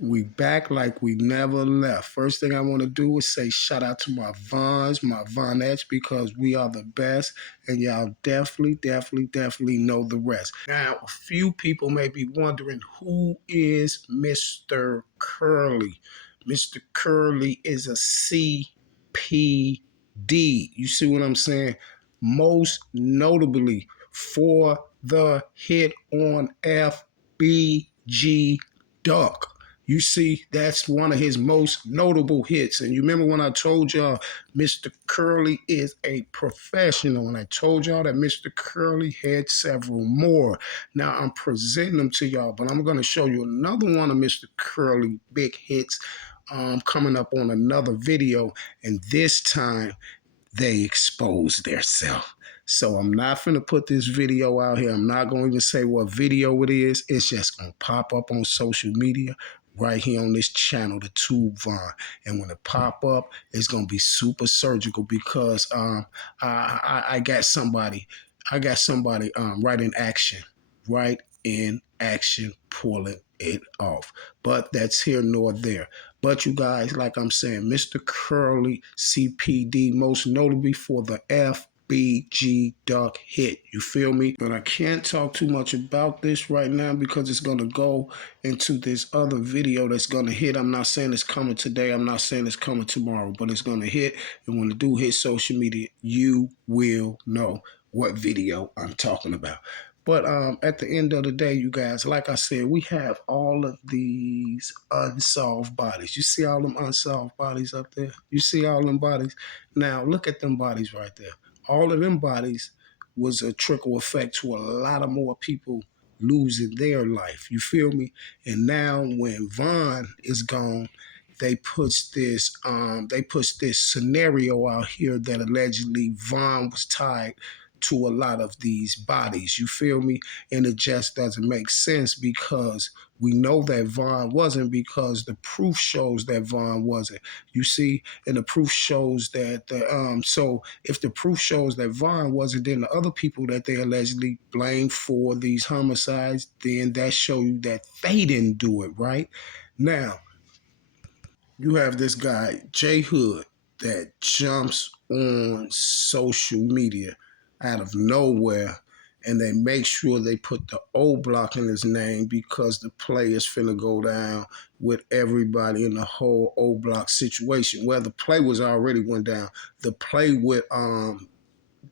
We back like we never left. First thing I want to do is say shout out to my Vons, my Vonettes, because we are the best, and y'all definitely know the rest. Now, a few people may be wondering, who is Mr. Curly? Mr. Curly is a CPD. You see what I'm saying? Most notably for the hit on FBG Duck. You see, that's one of his most notable hits. And you remember when I told y'all Mr. Curly is a professional, and I told y'all that Mr. Curly had several more. Now I'm presenting them to y'all, but I'm going to show you another one of Mr. Curly big hits coming up on another video, and this time they exposed themselves. So I'm not finna put this video out here. I'm not going to even say what video it is. It's just going to pop up on social media right here on this channel, the Tube Vaughn. And when it pop up, it's going to be super surgical because I got somebody right in action pulling it off. But that's here nor there. But you guys, like I'm saying, Mr. Curly CPD, most notably for the FBG Duck hit. You feel me? But I can't talk too much about this right now because it's going to go into this other video that's going to hit. I'm not saying it's coming today. I'm not saying it's coming tomorrow, but it's going to hit. And when it do hit social media, you will know what video I'm talking about. But at the end of the day, you guys, like I said, we have all of these unsolved bodies. You see all them unsolved bodies up there? You see all them bodies? Now, look at them bodies right there. All of them bodies was a trickle effect to a lot of more people losing their life. You feel me? And now when Vaughn is gone, they push this scenario out here that allegedly Vaughn was tied to a lot of these bodies. You feel me? And it just doesn't make sense because we know that Vaughn wasn't, because the proof shows that Vaughn wasn't. You see? And the proof shows that so if the proof shows that Vaughn wasn't, then the other people that they allegedly blame for these homicides, then that shows you that they didn't do it, right? Now, you have this guy, J Hood, that jumps on social media out of nowhere, and they make sure they put the O block in his name because the play is finna go down with everybody in the whole O block situation. Well, the play was already went down. The play with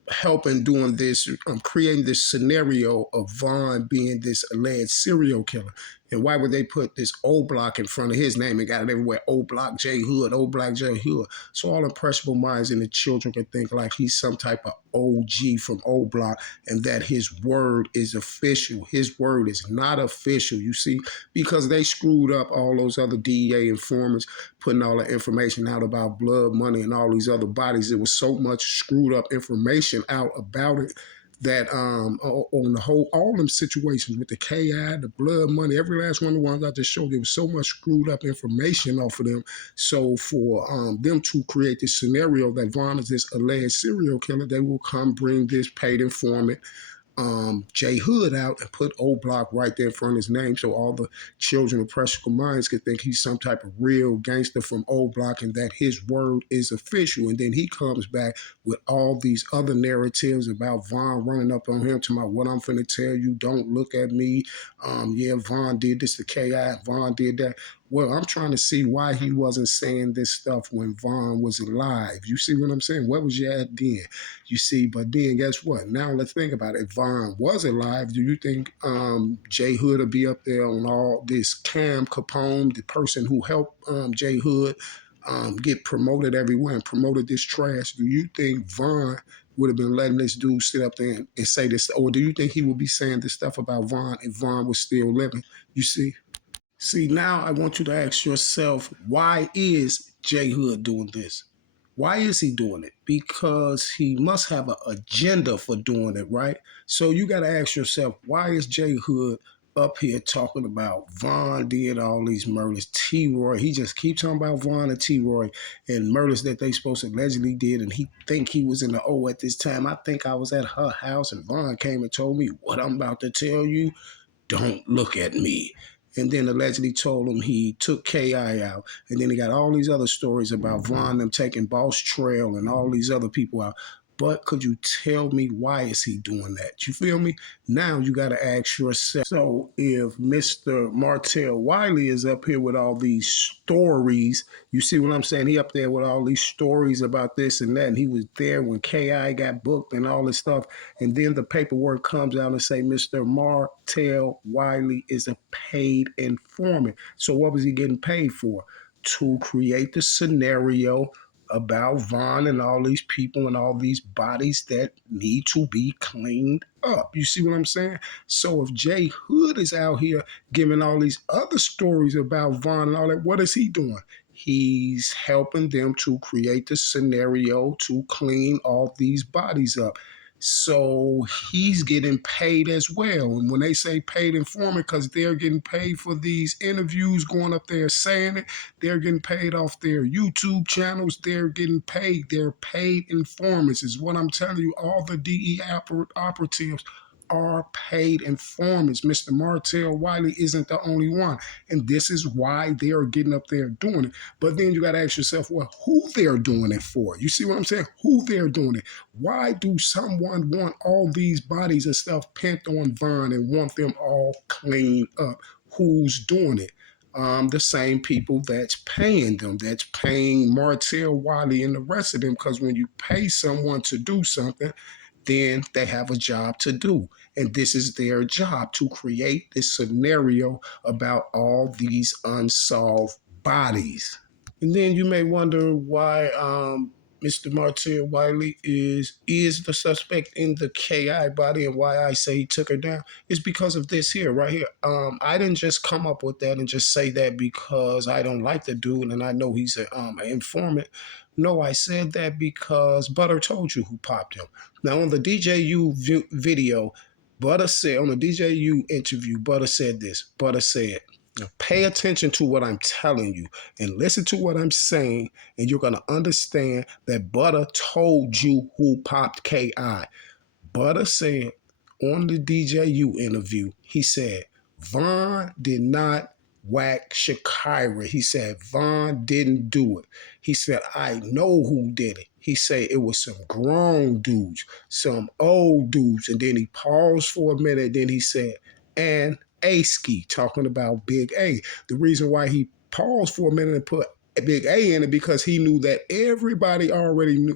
helping doing this, creating this scenario of Vaughn being this alleged serial killer. And why would they put this O block in front of his name and got it everywhere? O block J Hood, O block J Hood. So all impressionable minds and the children can think like he's some type of OG from O block and that his word is official. His word is not official, you see, because they screwed up all those other DEA informants, putting all the information out about blood money and all these other bodies. It was so much screwed up information out about it that on the whole, all them situations with the KI, the blood money, every last one of the ones I just showed, there was so much screwed up information off of them. So for them to create this scenario that Vaughn is this alleged serial killer, they will come bring this paid informant J Hood out and put O Block right there in front of his name, so all the children of practical minds could think he's some type of real gangster from O Block and that his word is official. And then he comes back with all these other narratives about Von running up on him to my what I'm finna tell you, don't look at me. Yeah, Von did this to KI, Von did that. Well, I'm trying to see why he wasn't saying this stuff when Von was alive. You see what I'm saying? What was your at then? You see, but then guess what? Now let's think about it. If Von was alive, do you think J Hood would be up there on all this? Cam Capone, the person who helped J Hood get promoted everywhere and promoted this trash, do you think Von would have been letting this dude sit up there and say this? Or do you think he would be saying this stuff about Von if Von was still living? You see? See, now I want you to ask yourself, why is J Hood doing this? Why is he doing it? Because he must have an agenda for doing it, right? So you got to ask yourself, why is J Hood up here talking about Von did all these murders? T.Roy, he just keeps talking about Von and T.Roy and murders that they supposed to allegedly did, and he think he was in the O at this time. I think I was at her house, and Von came and told me what I'm about to tell you. Don't look at me. And then allegedly told him he took KI out. And then he got all these other stories about Von them taking Boss Trail and all these other people out. But could you tell me why is he doing that? You feel me? Now you got to ask yourself. So if Mr. Martell Wiley is up here with all these stories, you see what I'm saying? He up there with all these stories about this and that, and he was there when KI got booked and all this stuff. And then the paperwork comes out and say Mr. Martell Wiley is a paid informant. So what was he getting paid for? To create the scenario about Von and all these people and all these bodies that need to be cleaned up. You see what I'm saying? So if J Hood is out here giving all these other stories about Von and all that, what is he doing? He's helping them to create the scenario to clean all these bodies up. So he's getting paid as well. And when they say paid informant, because they're getting paid for these interviews, going up there saying it, they're getting paid off their YouTube channels. They're getting paid. They're paid informants, is what I'm telling you. All the DE operatives are paid informants. Mr. Martell Wiley isn't the only one. And this is why they are getting up there doing it. But then you got to ask yourself, well, who they're doing it for? You see what I'm saying? Who they're doing it. Why do someone want all these bodies and stuff pent on Von and want them all cleaned up? Who's doing it? The same people that's paying them, that's paying Martell Wiley and the rest of them. Because when you pay someone to do something, then they have a job to do. And this is their job, to create this scenario about all these unsolved bodies. And then you may wonder why Mr. Martell Wiley is the suspect in the KI body, and why I say he took her down is because of this here, right here. I didn't just come up with that and just say that because I don't like the dude and I know he's an informant. No, I said that because Butter told you who popped him. Now, on the DJU video, Butter said, on the DJU interview, Butter said this. Butter said, now pay attention to what I'm telling you and listen to what I'm saying, and you're going to understand that Butter told you who popped KI. Butter said on the DJU interview, he said, Von did not whack Shakira. He said, Von didn't do it. He said, I know who did it. He said it was some grown dudes, some old dudes. And then he paused for a minute. Then he said, and A-Ski, talking about Big A. The reason why he paused for a minute and put Big A in it because he knew that everybody already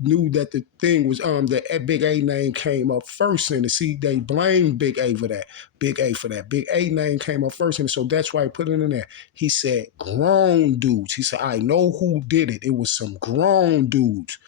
knew that the thing was the Big A name came up first, and see they blamed Big A for that. Big A for that. Big A name came up first, and so that's why he put it in there. He said grown dudes. He said, I know who did it. It was some grown dudes.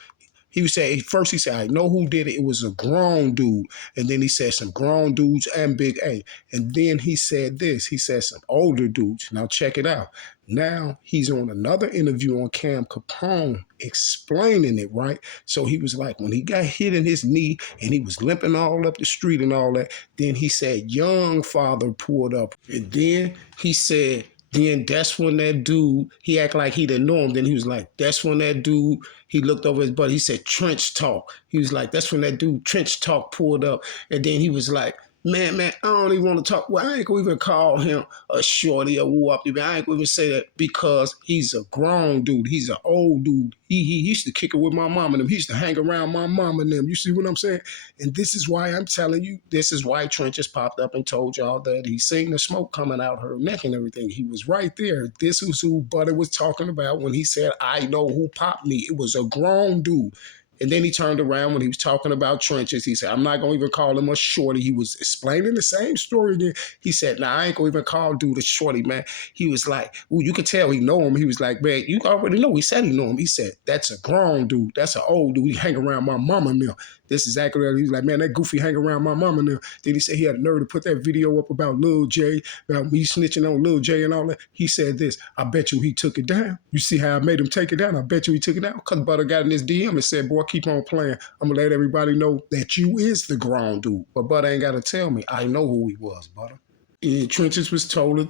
He said, first he said, I know who did it. It was a grown dude. And then he said some grown dudes and Big A. And then he said this. He said some older dudes. Now check it out. Now he's on another interview on Cam Capone explaining it, right? So he was like, when he got hit in his knee and he was limping all up the street and all that, then he said, young father pulled up. And then he said, Then that's when that dude, he act like he didn't know him. Then he was like, that's when that dude, he looked over his butt. He said, trench talk. He was like, that's when that dude, trench talk, pulled up. And then he was like, man, I don't even want to talk. Well, I ain't gonna even call him a shorty or woo up. I ain't gonna even say that because he's a grown dude. He's an old dude. He used to kick it with my mom and them. He used to hang around my mom and them. You see what I'm saying? And this is why I'm telling you, this is why Trench just popped up and told y'all that he seen the smoke coming out her neck and everything. He was right there. This was who Butter was talking about when he said, I know who popped me. It was a grown dude. And then he turned around when he was talking about trenches. He said, I'm not going to even call him a shorty. He was explaining the same story again. He said, nah, I ain't going to even call dude a shorty, man. He was like, ooh, you could tell he know him. He was like, man, you already know. He said he know him. He said, that's a grown dude. That's an old dude. He hang around my mama now. This is exactly what he was like, man, that goofy hang around my mama now. Then he said he had a nerve to put that video up about Lil J, about me snitching on Lil J and all that. He said this, I bet you he took it down. You see how I made him take it down? I bet you he took it down. Because Butter got in his DM and said, boy, keep on playing. I'm going to let everybody know that you is the grown dude. But Butter ain't got to tell me. I know who he was, Butter. And Trenches was told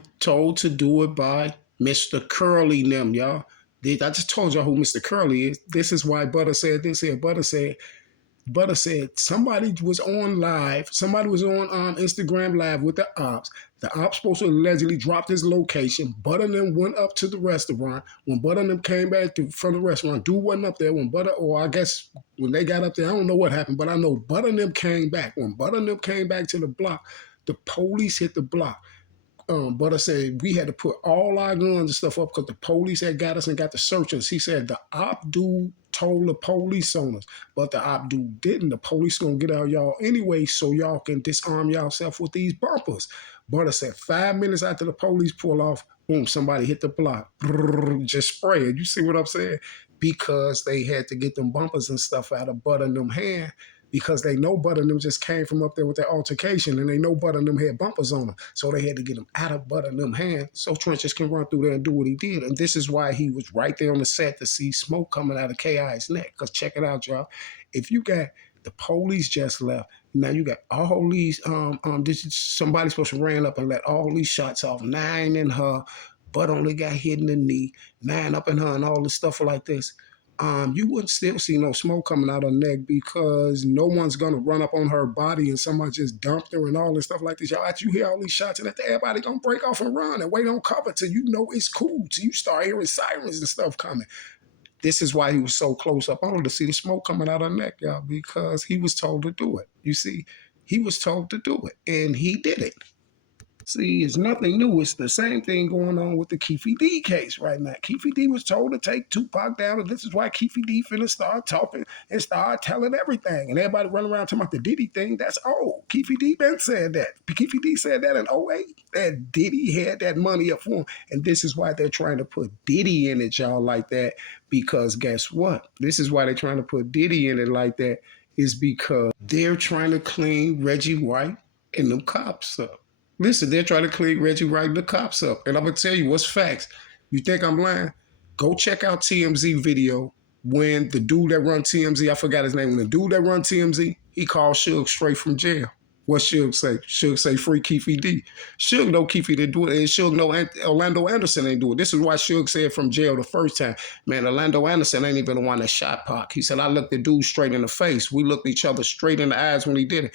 to do it by Mr. Curly and them, y'all. I just told y'all who Mr. Curly is. This is why Butter said this here. Butter said somebody was on live. Somebody was on Instagram live with the ops. The ops supposed to allegedly dropped his location. Butter and them went up to the restaurant. When Butter and them came back from the restaurant, dude wasn't up there. When Butter, or I guess when they got up there, I don't know what happened, but I know Butter and them came back. When Butter and them came back to the block, the police hit the block. Butter said we had to put all our guns and stuff up because the police had got us and got the search us. He said the op dude told the police on us, but the op dude didn't. The police gonna get out y'all anyway, so y'all can disarm yourself with these bumpers. Butter said 5 minutes after the police pull off, boom, somebody hit the block. Brrr, just spray it. You see what I'm saying? Because they had to get them bumpers and stuff out of Butter and them hand because they know Butter and them just came from up there with that altercation and they know Butter and them had bumpers on them. So they had to get them out of Butter and them hands so Trenches can run through there and do what he did. And this is why he was right there on the set to see smoke coming out of K.I.'s neck. Because check it out, y'all. If you got the police just left, now you got all these, somebody supposed to ran up and let all these shots off, 9 in her, but only got hit in the knee, 9 up in her and all this stuff like this. You wouldn't still see no smoke coming out her neck because no one's gonna run up on her body and somebody just dumped her and all this stuff like this. Y'all, you hear all these shots and everybody gonna break off and run and wait on cover till you know it's cool, till you start hearing sirens and stuff coming. This is why he was so close up on her to see the smoke coming out her neck, y'all, because he was told to do it. You see, he was told to do it and he did it. See, it's nothing new. It's the same thing going on with the Keefe D case right now. Keefe D was told to take Tupac down, and this is why Keefe D finna start talking and start telling everything. And everybody running around talking about the Diddy thing, that's old. Keefe D been said that. Keefe D said that in '08, that Diddy had that money up for him. And this is why they're trying to put Diddy in it, y'all, like that, because guess what? This is why they're trying to put Diddy in it like that, is because they're trying to clean Reggie White and them cops up. Listen, they're trying to clean Reggie Wright and the cops up. And I'm going to tell you what's facts. You think I'm lying? Go check out TMZ video when the dude that run TMZ, I forgot his name, when the dude that run TMZ, he called Suge straight from jail. What Suge say? Suge say free Keefe D. Suge know Keefe didn't do it, and Suge know Orlando Anderson ain't do it. This is why Suge said from jail the first time, man, Orlando Anderson ain't even the one that shot Pac. He said, I looked the dude straight in the face. We looked each other straight in the eyes when he did it.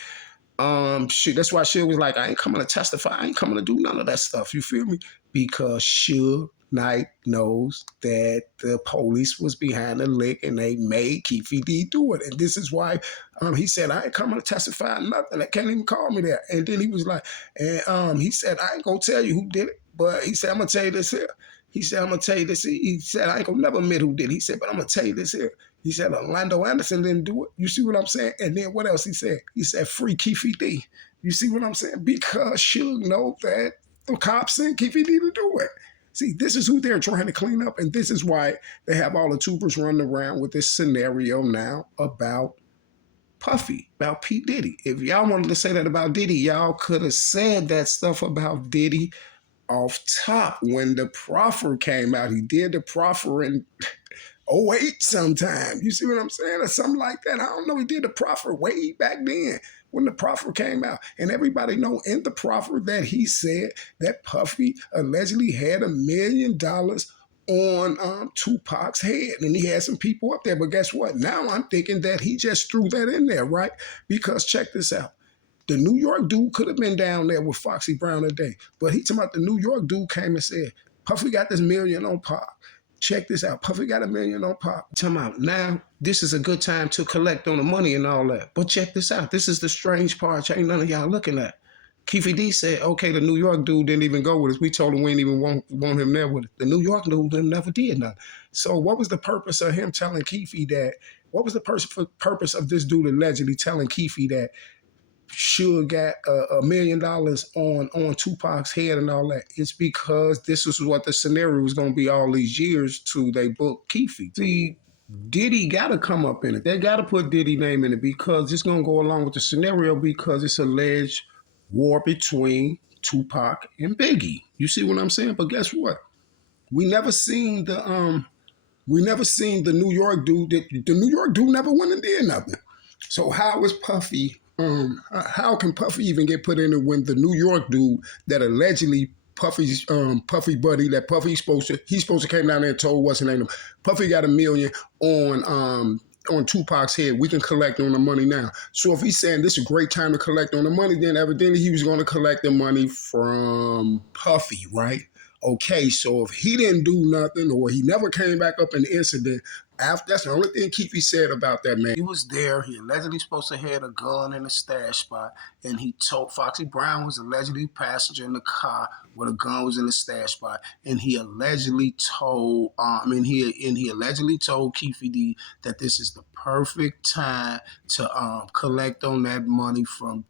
That's why Suge was like, I ain't coming to testify. I ain't coming to do none of that stuff. You feel me? Because Suge Knight knows that the police was behind the lick and they made Keefe D do it. And this is why he said, I ain't coming to testify nothing. They can't even call me there. And then he was like, and he said, I ain't going to tell you who did it. But he said, I'm going to tell you this here. He said, I'm going to tell you this. He said, I ain't going to never admit who did it. He said, but I'm going to tell you this here. He said, Orlando Anderson didn't do it. You see what I'm saying? And then what else he said? He said, free Keefe D. You see what I'm saying? Because Suge know that the cops sent Keefe D to do it. See, this is who they're trying to clean up. And this is why they have all the tubers running around with this scenario now about Puffy, about P. Diddy. If y'all wanted to say that about Diddy, y'all could have said that stuff about Diddy off top when the proffer came out. He did the proffer in '08 sometime. You see what I'm saying? Or something like that. I don't know. He did the proffer way back then. when the proffer came out. And everybody know in the proffer that he said that Puffy allegedly had $1 million on Tupac's head, and he had some people up there. But guess what? Now I'm thinking that he just threw that in there, right? Because check this out. The New York dude could have been down there with Foxy Brown today, but he talking about the New York dude came and said, Puffy got this million on Pac. Check this out. Puffy got $1 million on Pac. Talking about now, this is a good time to collect on the money and all that. But check this out. This is the strange part. Ain't none of y'all looking at. Keefe D said, okay, the New York dude didn't even go with us. We told him we didn't even want him there with us. The New York dude never did nothing. So what was the purpose of him telling Keefe that? What was the purpose of this dude allegedly telling Keefe that Suge got $1 million on Tupac's head and all that? It's because this is what the scenario was going to be all these years till they book Keefe. See, Diddy got to come up in it. They got to put Diddy name in it because it's going to go along with the scenario because it's alleged war between Tupac and Biggie. You see what I'm saying? But guess what? We never seen the New York dude. The New York dude never went and did nothing. So how is Puffy? How can Puffy even get put in it when the New York dude that allegedly Puffy's Puffy buddy that Puffy's supposed to came down there and told what's his name? Puffy got $1 million on Tupac's head. We can collect on the money now. So if he's saying this is a great time to collect on the money, then evidently he was going to collect the money from Puffy, right? Okay, so if he didn't do nothing or he never came back up in the incident, that's the only thing Keefe said about that, man. He was there. He allegedly supposed to have a gun in the stash spot, and he told Foxy Brown was allegedly passenger in the car where the gun was in the stash spot, and he allegedly told he allegedly told Keefe D that this is the perfect time to collect on that money from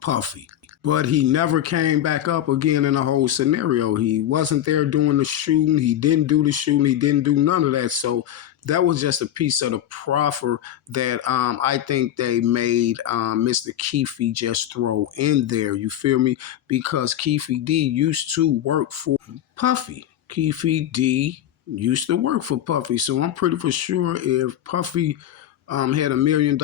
Puffy. But he never came back up again in the whole scenario. He wasn't there doing the shooting. He didn't do the shooting. He didn't do none of that. So that was just a piece of the proffer that I think they made Mr. Keefe just throw in there. You feel me? Because Keefe D used to work for Puffy. Keefe D used to work for Puffy. So I'm pretty for sure if Puffy had $1 million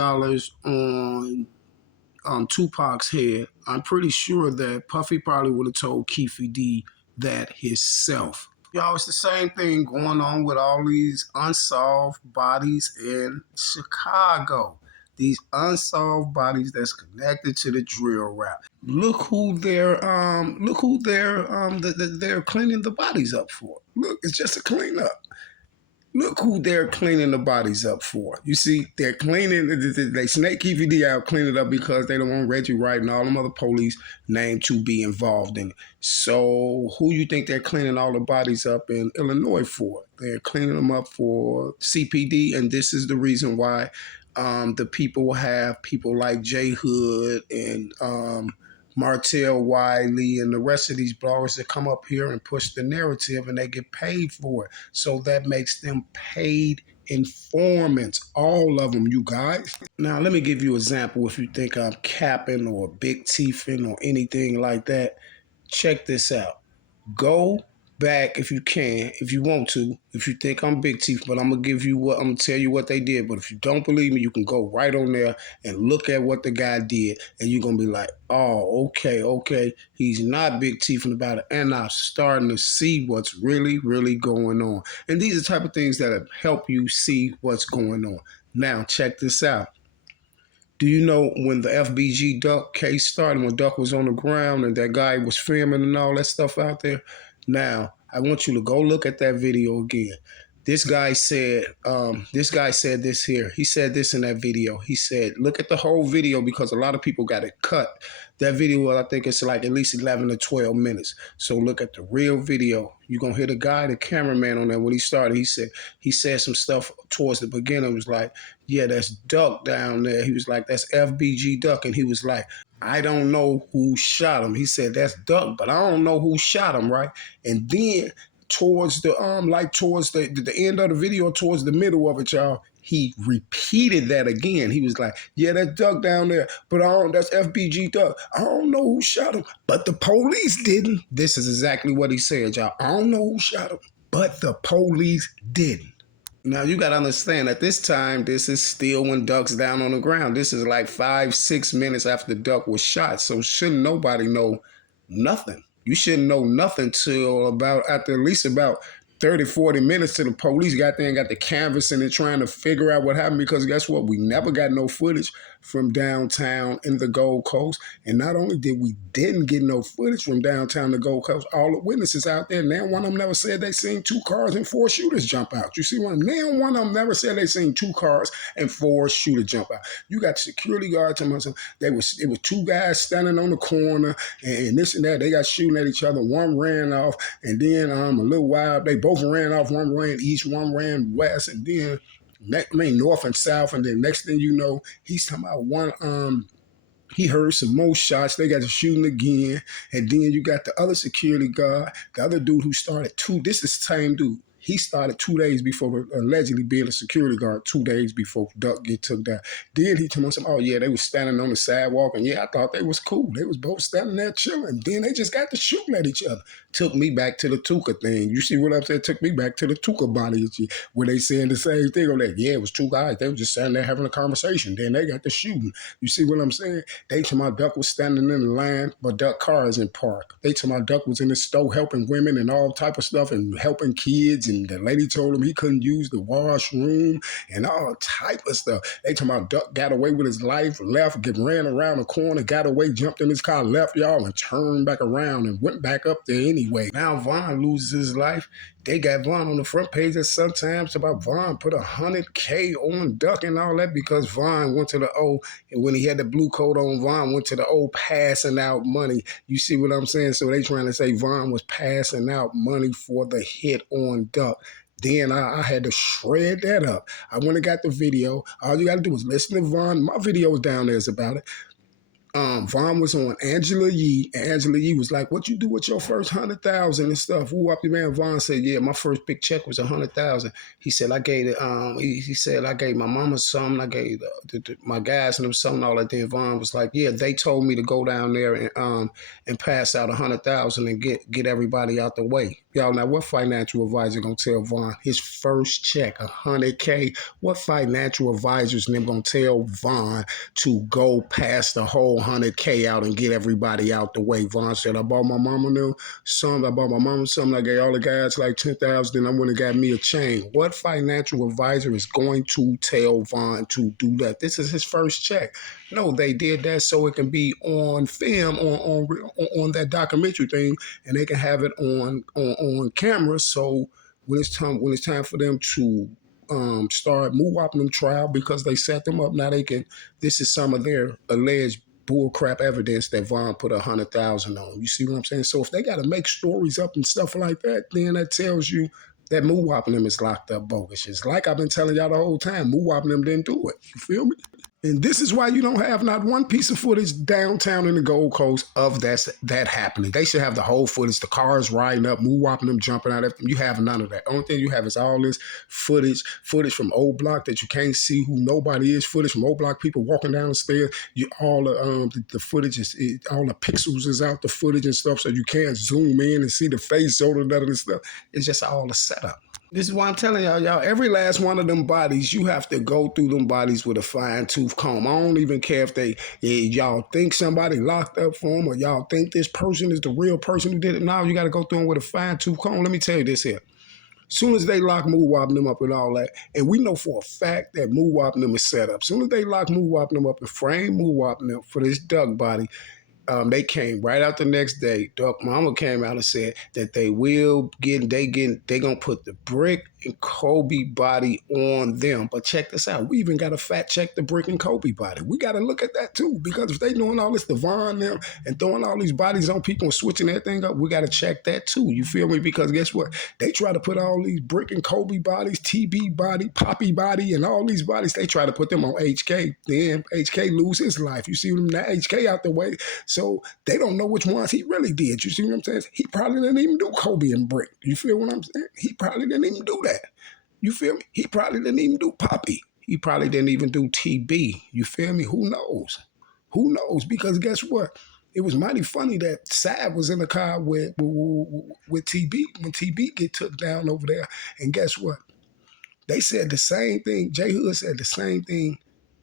on Tupac's head, I'm pretty sure that Puffy probably would have told Keefe D that himself. Y'all, it's the same thing going on with all these unsolved bodies in Chicago. These unsolved bodies that's connected to the drill rap. Look who they're cleaning the bodies up for. Look, it's just a cleanup. Look who they're cleaning the bodies up for. You see, they're cleaning, they snake Keefe D out, clean it up because they don't want Reggie Wright and all them other police named to be involved in it. So who you think they're cleaning all the bodies up in Illinois for? They're cleaning them up for CPD, and this is the reason why the people have people like J Hood and Martell Wiley and the rest of these bloggers that come up here and push the narrative and they get paid for it. So that makes them paid informants, all of them, you guys. Now, let me give you an example if you think I'm capping or big teething or anything like that. Check this out. Go back if you can, if you want to, if you think I'm big teeth, but I'm gonna tell you what they did. But if you don't believe me, you can go right on there and look at what the guy did, and you're gonna be like, oh, okay, he's not big teething about it, and I'm starting to see what's really, really going on. And these are the type of things that help you see what's going on. Now, check this out. Do you know when the FBG Duck case started, when Duck was on the ground and that guy was filming and all that stuff out there? Now, I want you to go look at that video again. This guy said this here. He said this in that video. He said, look at the whole video because a lot of people got it cut. That video, I think it's like at least 11 to 12 minutes. So look at the real video. You're going to hear the guy, the cameraman on there, when he started, he said some stuff towards the beginning. It was like, yeah, that's Duck down there. He was like, that's FBG Duck. And he was like, I don't know who shot him. He said, that's Duck, but I don't know who shot him, right? And then towards the end of the video, towards the middle of it, y'all, he repeated that again. He was like, yeah, that's Duck down there, but that's FBG Duck. I don't know who shot him, but the police didn't. This is exactly what he said, y'all. I don't know who shot him, but the police didn't. Now you gotta understand at this time, this is still when Duck's down on the ground. This is like 5, 6 minutes after Duck was shot. So shouldn't nobody know nothing. You shouldn't know nothing till about after at least about 30, 40 minutes till the police got there and got the canvas and they're trying to figure out what happened because guess what? We never got no footage from downtown in the Gold Coast. And not only did we didn't get no footage from downtown the Gold Coast, all the witnesses out there, now one of them never said they seen 2 cars and 4 shooters jump out. You see one? Now one of them never said they seen 2 cars and 4 shooters jump out. You got security guards telling us it was 2 guys standing on the corner and this and that. They got shooting at each other. One ran off and then a little while they both ran off. One ran east, one ran west, and then north and south, and then next thing you know, he's talking about one he heard some more shots. They got to shooting again. And then you got the other security guard, the other dude who started this is the same dude. He started 2 days before allegedly being a security guard, 2 days before Duck get took down. Then he told me, oh yeah, they was standing on the sidewalk, and yeah, I thought they was cool. They was both standing there chilling. Then they just got to shooting at each other. Took me back to the Tuka thing. You see what I'm saying? Took me back to the Tuka body where they saying the same thing on that. Yeah, it was 2 guys. They were just standing there having a conversation. Then they got to shooting. You see what I'm saying? They told my Duck was standing in the line, but Duck car is in park. They told my Duck was in the store helping women and all type of stuff and helping kids. And the lady told him he couldn't use the washroom and all type of stuff. They told my Duck got away with his life, left, ran around the corner, got away, jumped in his car, left y'all, and turned back around and went back up there anyway. Now Vaughn loses his life. They got Vaughn on the front page of sometimes about Vaughn put 100K on Duck and all that because Vaughn went to the and when he had the blue coat on, Vaughn went to the passing out money. You see what I'm saying? So they trying to say Vaughn was passing out money for the hit on Duck. Then I had to shred that up. I went and got the video. All you got to do is listen to Vaughn. My video was down there is about it. Vaughn was on Angela Yee, and Angela Yee was like, "What you do with your first 100,000 and stuff?" Woo up the man. Vaughn said, "Yeah, my first big check was 100,000." He said, "I gave it." He said, "I gave my mama something. I gave my guys and them something." All that. Then Vaughn was like, "Yeah, they told me to go down there and pass out 100,000 and get everybody out the way." Y'all, now what financial advisor gonna tell Vaughn his first check 100K? What financial advisors and them gonna tell Vaughn to go past the whole 100K out and get everybody out the way? Vaughn said, "I bought my mama new something. I bought my mama something. I gave all the guys like 10,000. Then I went and got me a chain." What financial advisor is going to tell Vaughn to do that? This is his first check. No, they did that so it can be on film on that documentary thing, and they can have it on camera. So when it's time for them to start moo-wopping them trial because they set them up, now they can. This is some of their alleged bullcrap evidence that Vaughn put 100,000 on. You see what I'm saying? So if they got to make stories up and stuff like that, then that tells you that moo-wopping them is locked up bogus. It's like I've been telling y'all the whole time, moo-wopping them didn't do it. You feel me? And this is why you don't have not one piece of footage downtown in the Gold Coast of that happening. They should have the whole footage, the cars riding up, moo-wopping them, jumping out at them. You have none of that. Only thing you have is all this footage from old block that you can't see who nobody is, footage from old block people walking down the stairs. All the footage all the pixels is out the footage and stuff, so you can't zoom in and see the face, all of that other stuff. It's just all a setup. This is why I'm telling y'all, every last one of them bodies, you have to go through them bodies with a fine tooth comb. I don't even care if y'all think somebody locked up for them or y'all think this person is the real person who did it. Now you got to go through them with a fine tooth comb. Let me tell you this here. As soon as they lock moo-wopping them up and all that, and we know for a fact that moo-wopping them is set up. As soon as they lock moo-wopping them up and frame moo-wopping them for this Duck body, they came right out the next day. Duck Mama came out and said that they gonna put the Brick and Kobe body on them. But check this out. We even got to fact check the Brick and Kobe body. We got to look at that too, because if they doing all this Devon them and throwing all these bodies on people and switching everything up, we got to check that too. You feel me? Because guess what? They try to put all these Brick and Kobe bodies, TB body, Poppy body, and all these bodies. They try to put them on HK. Then HK lose his life. You see them now? HK out the way. So they don't know which ones he really did. You see what I'm saying? He probably didn't even do Kobe and Brick. You feel what I'm saying? He probably didn't even do that. You feel me? He probably didn't even do Poppy. He probably didn't even do TB. You feel me? Who knows? Who knows? Because guess what? It was mighty funny that Sav was in the car with TB when TB get took down over there. And guess what? They said the same thing. J Hood said the same thing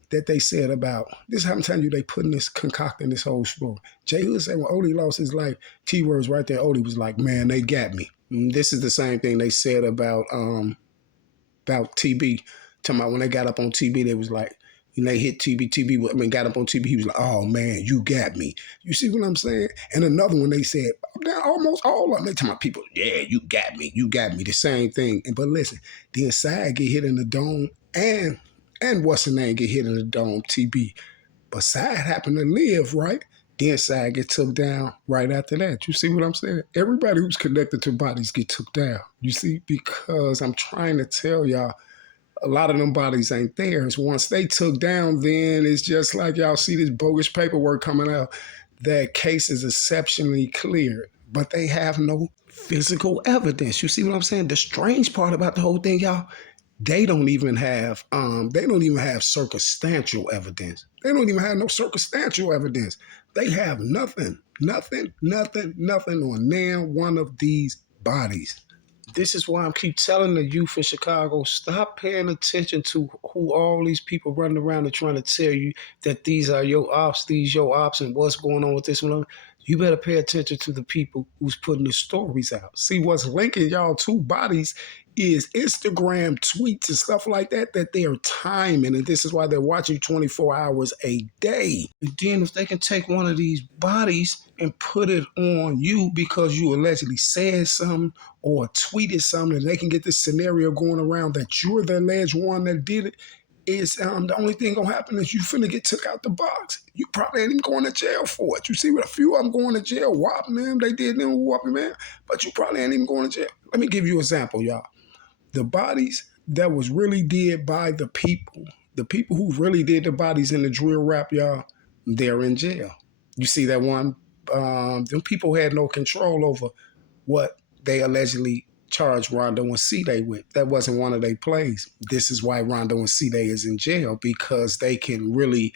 that they said about this. How I'm telling you, they putting this concocting this whole story. J Hood said when Odie lost his life, T.Roy was right there. Odie was like, "Man, they got me." And this is the same thing they said about TB. Talking about when they got up on TB, they was like, when they hit TB, got up on TB, he was like, "Oh man, you got me." You see what I'm saying? And another one, they said, almost all of them, they talking about people, "Yeah, you got me," the same thing. But listen, then Side get hit in the dome, and what's the name get hit in the dome, TB. But Side happened to live, right? Then Side get took down right after that. You see what I'm saying? Everybody who's connected to bodies get took down. You see, because I'm trying to tell y'all, a lot of them bodies ain't theirs. Once they took down, then it's just like y'all see this bogus paperwork coming out. That case is exceptionally clear, but they have no physical evidence. You see what I'm saying? The strange part about the whole thing, y'all, they don't even have circumstantial evidence. They don't even have no circumstantial evidence. They have nothing on now one of these bodies. This is why I keep telling the youth in Chicago, stop paying attention to who all these people running around and trying to tell you that these are your ops, and what's going on with this one. You better pay attention to the people who's putting the stories out. See, what's linking y'all two bodies is Instagram tweets and stuff like that they're timing. And this is why they're watching 24 hours a day. And then if they can take one of these bodies and put it on you because you allegedly said something or tweeted something, and they can get this scenario going around that you're the alleged one that did it, is the only thing gonna happen is you finna get took out the box. You probably ain't even going to jail for it. You see, with a few of them going to jail, whopping them, they did them whopping, man. But you probably ain't even going to jail. Let me give you an example, y'all. The bodies that was really did by the people who really did the bodies in the drill rap, y'all, they're in jail. You see that one? Them people had no control over what they allegedly charged Rondo and C-Day with. That wasn't one of their plays. This is why Rondo and C-Day is in jail, because they can really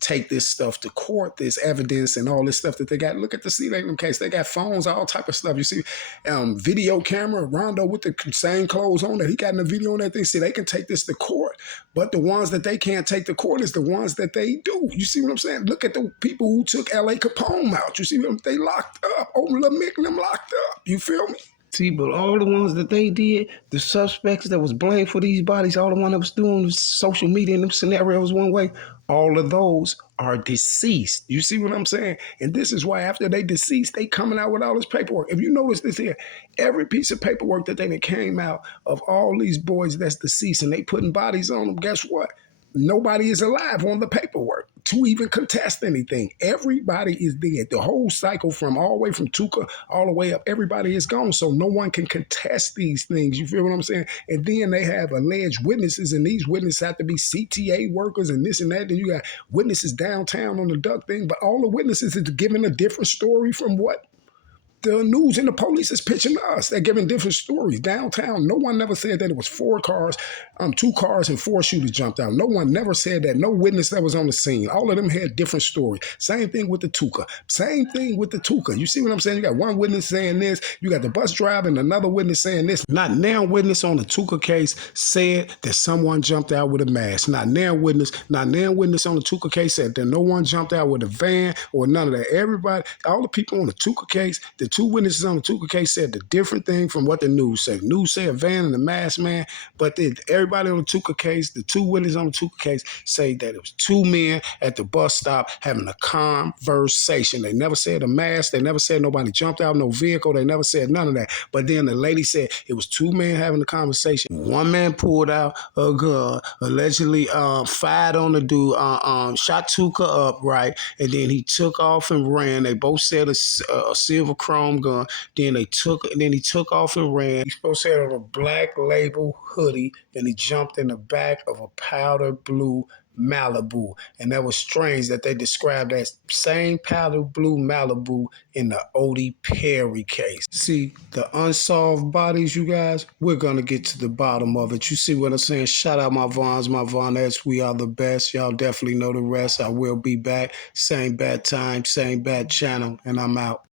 take this stuff to court, this evidence and all this stuff that they got. Look at the C-Day case. They got phones, all type of stuff. You see, video camera, Rondo with the same clothes on that he got in the video and everything. See, they can take this to court, but the ones that they can't take to court is the ones that they do. You see what I'm saying? Look at the people who took L.A. Capone out. You see what they locked up. Old Lil Mick and them locked up. You feel me? See, but all the ones that they did, the suspects that was blamed for these bodies, all the one that was doing social media in them scenarios one way, all of those are deceased. You see what I'm saying? And this is why after they deceased, they coming out with all this paperwork. If you notice this here, every piece of paperwork that they came out of all these boys that's deceased and they putting bodies on them, guess what? Nobody is alive on the paperwork to even contest anything. Everybody is dead. The whole cycle from all the way from Tuka all the way up, everybody is gone. So no one can contest these things. You feel what I'm saying? And then they have alleged witnesses, and these witnesses have to be CTA workers and this and that. And you got witnesses downtown on the duck thing, but all the witnesses is giving a different story from what the news and the police is pitching to us. They're giving different stories. Downtown, no one never said that it was 2 cars and 4 shooters jumped out. No one never said that. No witness that was on the scene. All of them had different stories. Same thing with the Tuka. You see what I'm saying? You got one witness saying this. You got the bus driver and another witness saying this. Not now witness on the Tuka case said that someone jumped out with a mask. Not now witness on the Tuka case said that no one jumped out with a van or none of that. Everybody, all the people on the Tuka case, the 2 witnesses on the Tuka case said the different thing from what the news said. News said a van and a masked man, but everybody on the Tuka case, the 2 witnesses on the Tuka case, say that it was 2 men at the bus stop having a conversation. They never said a mask. They never said nobody jumped out of no vehicle. They never said none of that. But then the lady said it was 2 men having a conversation. One man pulled out a gun, allegedly fired on the dude, shot Tuka up, right? And then he took off and ran. They both said a silver chrome gun. Then he took off and ran. He's supposed to have a black label hoodie, and he jumped in the back of a powder blue Malibu. And that was strange that they described that same powder blue Malibu in the Odie Perry case. See, the unsolved bodies, you guys, we're going to get to the bottom of it. You see what I'm saying? Shout out my Vons, my Vonettes. We are the best. Y'all definitely know the rest. I will be back. Same bad time, same bad channel, and I'm out.